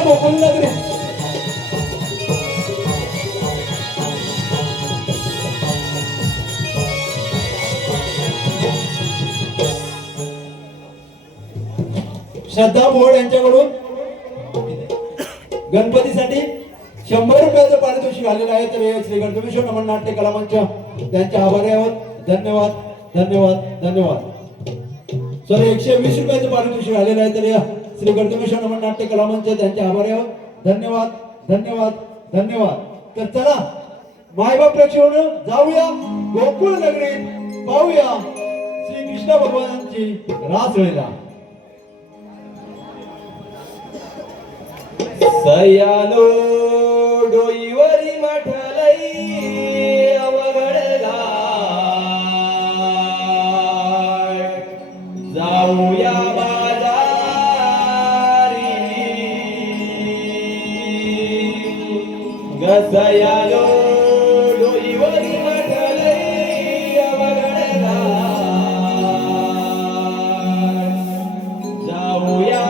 चला गोकुल नगरी. श्रद्धा मोड यांच्याकडून गणपतीसाठी 100 रुपयाचं पारितोषिक आलेलं आहे. तर श्री गणेश्वर नमन नाट्य कला मंच त्यांचे आभारी आहोत. धन्यवाद धन्यवाद धन्यवाद. सॉरी 120 रुपयाचं पारितोषिक आलेलं आहे. तर या श्री गणेश्वर नमन नाट्य कला मंच त्यांचे आभारी आहोत. धन्यवाद धन्यवाद धन्यवाद. तर चला मायबाप प्रेक्षकांनो जाऊया गोकुळ नगरीत, पाहूया श्री कृष्ण भगवानांची रासलीला. सयानो डोईवरी मठलई अवघड घाट, जाऊया बाजारी गसयानो डोईवरी मठलई अवघड घाट, जाऊया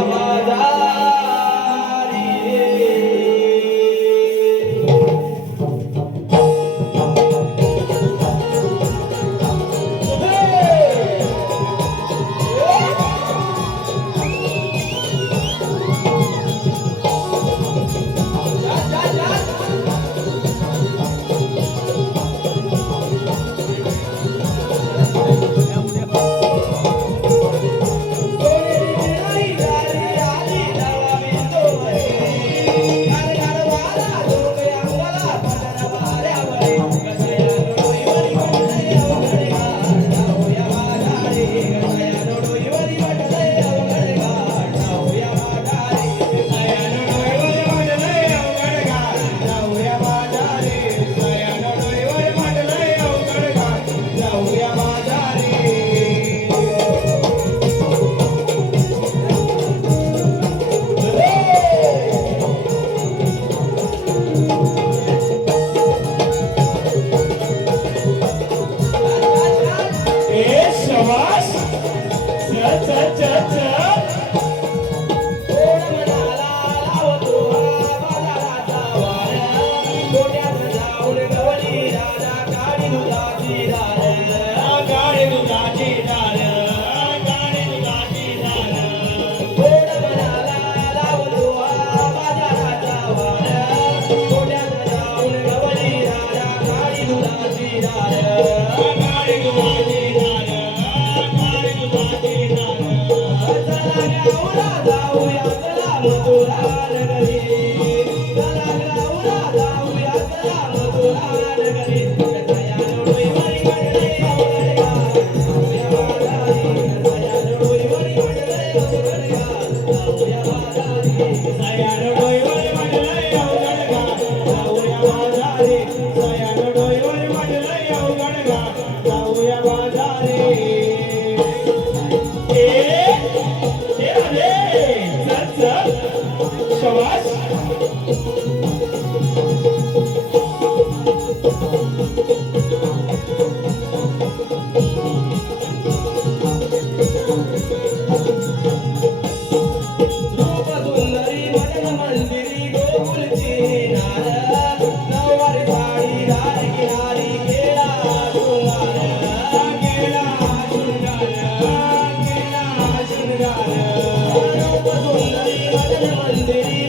मंदिरी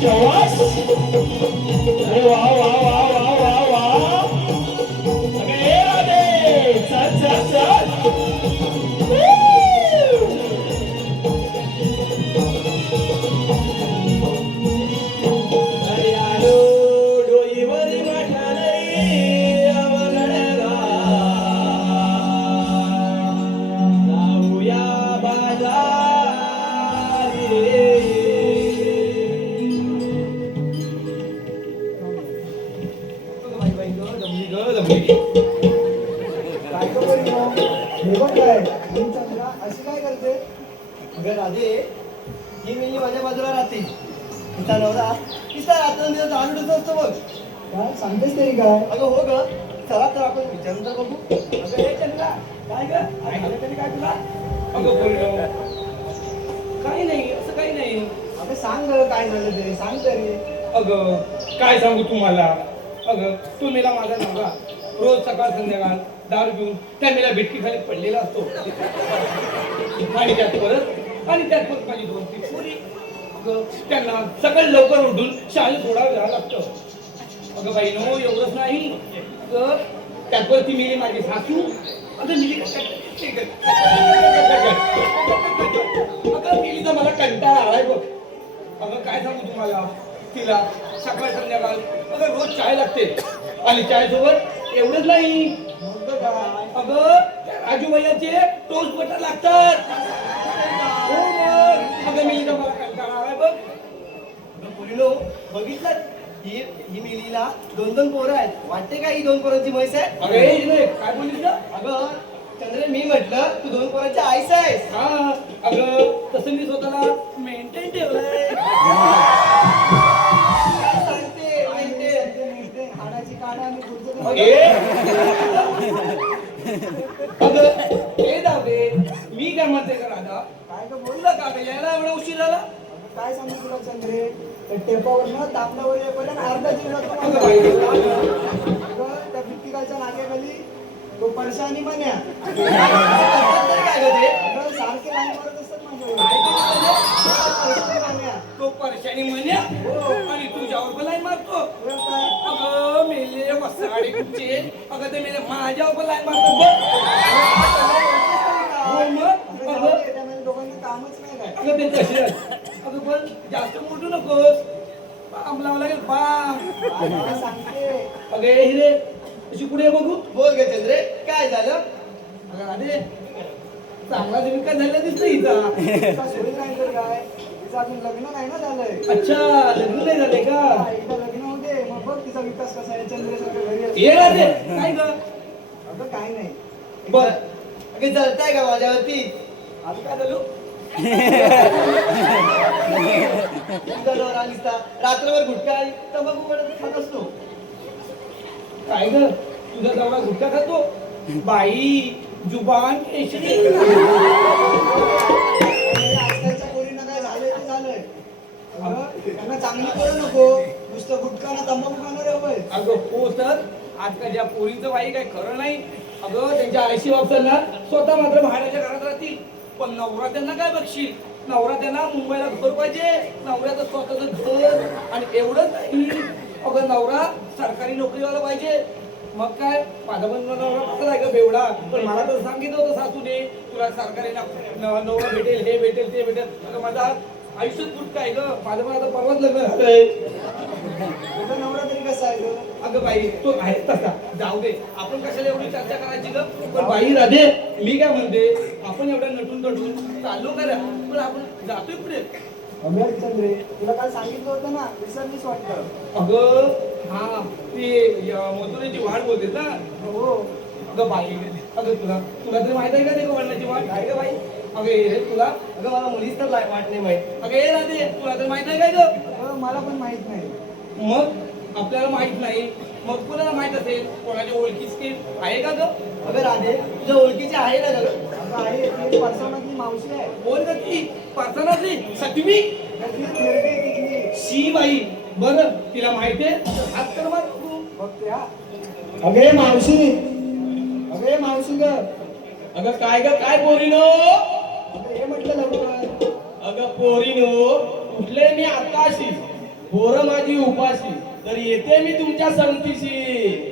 शाबास. अरे वा वा वा वा वा वा. अगे राधे, चल चल चल. अरे आलो डोईवरी वाटालय अवघड जाऊया बाजारी रे. जमली ग जमली. काय गं बरी मग? हे बघ काय आणि चंद्रा अशी काय करते? अगं राधे, ही मेली माझ्या बाजूला राहते. तिचा नवरा तिचा रात्रंदिवस आलूडच असतो बघ. काय सांगतेस तरी काय? अगं हो ग, चला तर आपण विचारून तर बघू. अगं हे चंद्रा, काय ग काय झालं तरी काय तुला? अगं बोललो काही नाही, असं काही नाही. अगं सांग गं काय झालं ते सांग तरी. अगं काय सांगू तुम्हाला. अगं तू मेला माझा नवरा रोज सकाळ संध्याकाळ दारू पिऊन त्या मेला भेटकी खाली पडलेला असतो. आणि त्यात परत माझी 2-3 पोरी. अगं त्यांना सकाळी लवकर उठून शाळेत सोडावं घ्यावं लागतं. अगं बाई नो एवढंच नाही. अगं त्यात परत ती मेली माझी सासू. अगं मेली अगं मेलीचा मला कंटाळा आलाय बघ. अगं काय सांगू तुम्हाला. तिला सकाळ संध्याकाळ अगं रोज चाय लागते. आणि चाय सोबत एवढंच नाही. मग काय? अगं त्या राजू भैयाचे टोस्ट बटर लागतात. हो मग. अगं मी मला कंटाळा आलाय बघ. अगं पोरीनो, बघितलं ही मेलीला 2-2 पोरं आहेत. वाटते का ही 2 पोरांची म्हैस आहे? अगं हे इकडे काय बोललीस ना. अगं चंद्रे, मी म्हटलं तू 2 पोरांची आईस आहेस. हा अगं तसं मी स्वतःला मेंटेन ठेवलंय. काय सांगते काय म्हणते? सांगते मिळते हाडाची काढा आणि पुढचं ते अगे अगं हे जाऊ दे. मी काय म्हणते का राधा. काय गं बोल. बोललं का गं यायला एवढा उशीर झाला. अगं काय सांगू तुला चंद्रे? त्या टेपावरनं तांबल्यावर येईपर्यंत अर्धा जीव जातो अगं माझा. बाई. अगं त्या भित्तिकाच्या नाक्याखाली तो परशा आणि मन्या तरी काय गं ते? अगं सारखे लाईन मारत असतात माझ्यावर. काय ते म्हणजे? परशा आणि मन्या. तो परशानी म्हण्या आणि तुझ्यावर पण लाईन मारतो. बरं काय? अगं मेले वसाडी कुठचे. अगं ते मेले माझ्यावर पण लाईन मारतो बघ. हो मग. अगं जाऊ अगं दे, त्यामध्ये दोघांना कामच नाही काय. अगं ते कसे अगं पण जास्त मोठू नकोस. बाम लावा लागेल बाम. मला सांगते. अगं हे हिरे अशी पुढे बघू. बोल ग चंद्रे, काय झालं? अगं राधे चांगला विकास झाला दिसतो हिचा. तिचा सोयी नाही तर काय तिचं अजून लग्न नाही ना झालंय. अच्छा लग्न नाही झाले का. एकदा लग्न होते मग बघ तिचा विकास कसा आहे. चंद्रेसारखं घरी असतं. ये राधे काय ग. अगं काय नाही. बघ अगं जळताय का माझ्यावरती? आता काय झालं. तुझा नवरा निसता रात्रभर गुटखा आणि तंबाखू वगैरे खात असतो. काय ग तुझा नवरा गुटखा खातो. बाई जुबान केशरी. आणि आजकालच्या पोरींना काय झालंय ते झालंय. अगं त्यांना चांगली करू नको. नुसतं गुटखा ना तंबाखू खाणार हवंय. अगं हो तर आजकालच्या पोरींचं बाई काय खरं नाही. अगं त्यांच्या आईशी बापसांना स्वतः मात्र भाड्याच्या घरात राहतील. पण नवरा त्यांना काय बघशील. नवरा त्यांना मुंबईला घर पाहिजे. नवऱ्याचं स्वतःचं घर. आणि एवढंच नाही. अगं नवरा सरकारी नोकरीवाला पाहिजे. मग काय माझा पण नवरा कसं आहे का बेवडा. पण मला तर सांगितलं होतं सासूने तुला सरकारी नवरा भेटेल हे भेटेल ते भेटेल. अगं माझा आयुष्यात कुठ काय ग. माझं पण आता परवाच लग्न झालंय. तुझा नवरा तरी कसा आहे गं? अगं बाई तो आहे तसा. जाऊ दे आपण कशाला एवढी चर्चा करायची ग. पण बाई राधे मी काय म्हणते आपण एवढ्या नटून तटून चाललो करा. पण आपण जातोय पुढे. अगं चंद्रे तुला काल सांगितलं होतं ना विसरलीच वाटतं. अगं हा ते मजुरीची वाढ बोलतेस ना. हो. अगं बाई अगं तुला तुला तरी माहित आहे का ते वडिलांची वाढ काय ग बाई. अगं हे तुला अगं मला मुलीच तर वाट नाही माहित. अगं हे राधे तुला तर माहित आहे काय ग. अगं मला पण माहित नाही. मग आपल्याला माहित नाही. मग कुणाला माहित असेल कोणाच्या ओळखीची आहे का ग. अगं राधे तुझ्या ओळखीची आहे ना गं? अगं आहे ती परसावनातली मावशी आहे. बोल का ती पार्थनातली सतवी. ती थेरडी आहे तिथली. शी बाई बरं तिला माहितीये हात कर मार तू. बघते हा. अगे मावशी. अगे मावशी ग. अगं काय ग काय पोरीनो. अगं हे म्हटलं लवकर. अगं पोरीनो कुठले मी आता अशी पोरं माझी उपाशी तर येते मी तुमच्या संगतीशी.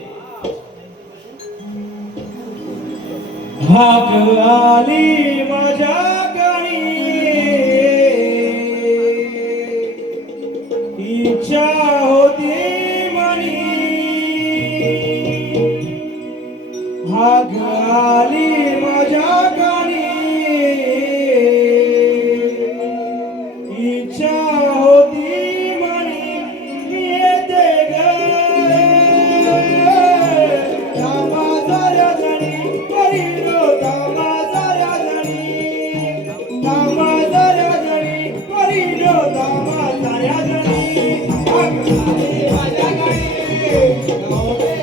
हाक आली माझ्या कानी इच्छा होती मनी हाक आली माझ्या कानी इच्छा होती मनी येते ग तामाझाऱ्या जणी करीनो तामाझाऱ्या जणी तामाझाऱ्या जणी करीनो तामाझाऱ्या जणी हाक आली माझ्या कानी नवरे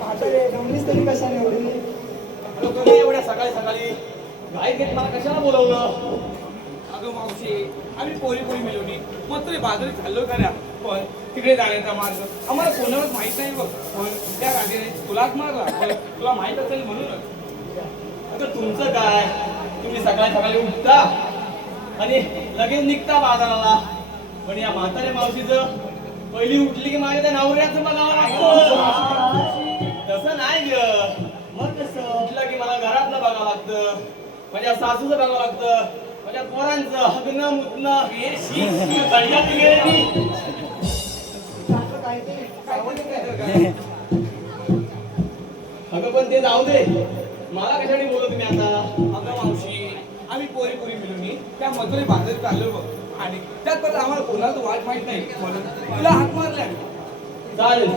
माझ्या जमलीस तरी कशाने एवढी एवढ्या सकाळी सकाळी गाय घेत मला कशाला बोलवलं? अगं मावशी आम्ही पोरी मिळवली मग तरी बाजूला चाललो खऱ्या पण तिकडे जाण्याचा मार्ग आम्हाला कोणालाच माहित नाही बघ. पण त्या राजाने तुलाच मारला पण तुला माहित असेल म्हणूनच. आता तुमचं काय? तुम्ही सकाळी सकाळी उठता आणि लगेच निघता बाजाराला. पण या म्हाताऱ्या मावशीचं पहिली उठली की माझ्या त्या नवऱ्याचं बघावं लागतं. तसं नाही ग. मग कसं उठलं की मला घरातलं बघावं लागतं, माझ्या सासूचं बघावं लागतं, माझ्या पोरांचं हगणं मुतणं हे शी सगळ्यात गेली. सारखं काहीतरी सावली काय अगं पण ते जाऊ दे, मला कशाने बोलत तुम्ही आता? अगं मावशी आम्ही पोरी मिळून त्या मजुरी बाजारात चाललो बघ आणि त्यात पण आम्हाला कोणाला वाट माहित नाही म्हणून तुला हाक मारल्या. चालेल.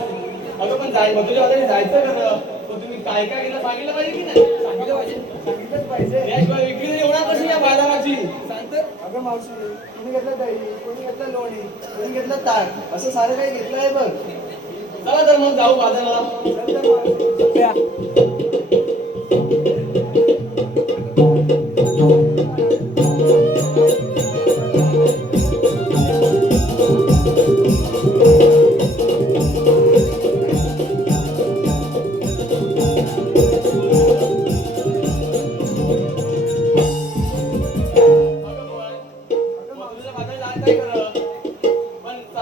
अगं पण मधुरी बाजारी जायचं खरं, पण तुम्ही काय काय केलं सांगितलं पाहिजे की नाही? सांगितलं पाहिजे. सांगितलंच पाहिजे. त्याशिवाय विक्री नाही होणार कशी या बाजाराची? सांगतं अगं मावशी कोणी घेतलं दही कोणी घेतलं लोणी कोणी घेतलं ताक असं सारं काही घेतलं आहे बघ. चला तर मग जाऊ बाजाराला. चल तर मग.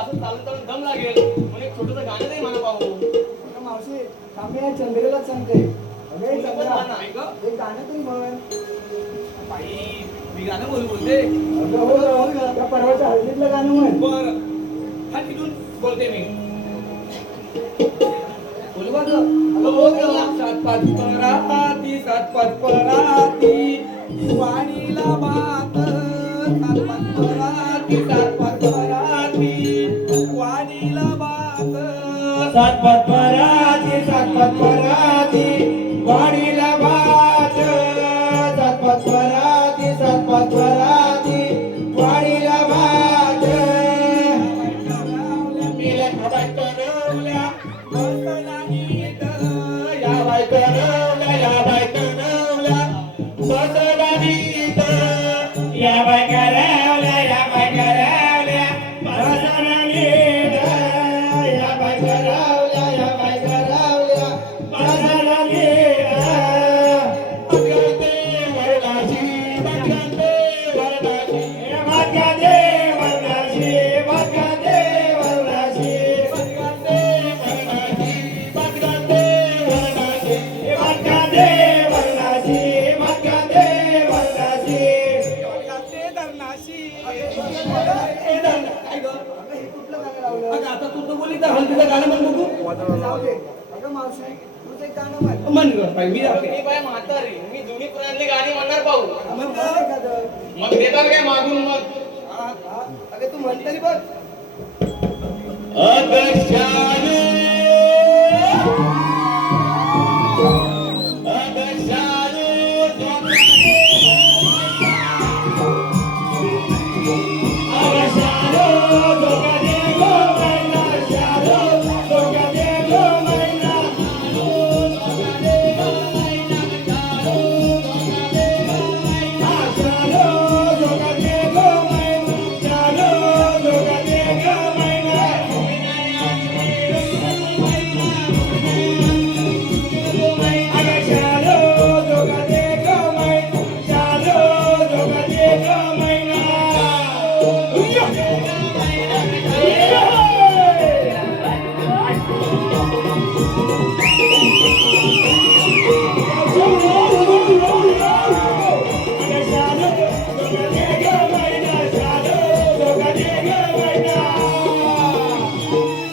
असं चालून चालून दम लागेल म्हणून एक छोटंसं गाणं नाही म्हणा पाहू. अगं मावशी थांबे या चंद्रेलाच सांगते अगं हे तुम्ही पण चंद्रा, म्हणा. ऐक एक गाणं तरी म्हण. बाई मी गाणं बोलते अगं हो गं, त्या परवाच्या हळदीतलं गाणं म्हण. बर हा तिथून बोलते मी बोलू बघ सात पाच पराती सात पाच पराती वाणीला भात सात पाच पराती सात पाच पराती वाणीला भात सात पाच पराती सात पाच पराती वाडीला भात सात पाच पराती सात पाच पराती वाडीला भात मिल्या खबाय करवल्या बसला नीट या बाय करवल्या या बाय करवल्या बसला नीट या बाय करवल्या या बाय करवल्या बसला नीट या बाय करवल्या या बाय करवल्या बसला नीट भाग्याते वरदासी भाग्याते वरदासी भाग्याते वरदासी भाग्याते वरदासी भाग्याते वरदासी भाग्याते वरदासी ते धरणाशी काय ग अगं हे कुठलं गाणं लावलं? अगं आता तू तर बोलली तर हल्दीचं गाणं म्हण बघू जाऊ दे. अगं मावशी तूच एक गाणं म्हण. म्हण ग बाई मी राहते मी बाय म्हातारी मी जुनी पुरातली गाणी म्हणणार पाहू. म्हण म्हण ग. एखादं. मग देतात काय मागून मग. हा, अगं तू म्हण तरी बघ. अगशाने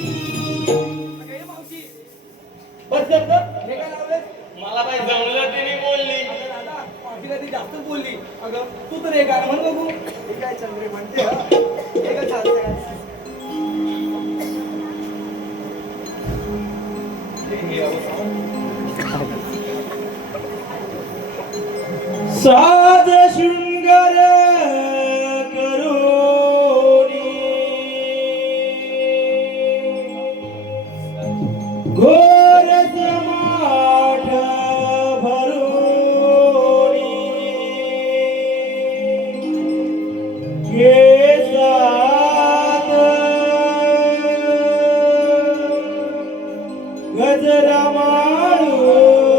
अगं ये मावशी बस जर हे काय लावलंय मला बाई जमलं ते मी बोलली. अगं दादा मावशी कधी जास्तच बोलली अगं तू तर हे गाणं म्हण बघू हे काय चंद्रे म्हणते हा? हे काय चालतंय? साध शृंगार करोनी घोर समाठ भरोनी केसात गजरा माळूनी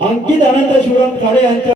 अंकित अनंत शिवराम खाडे यांच्या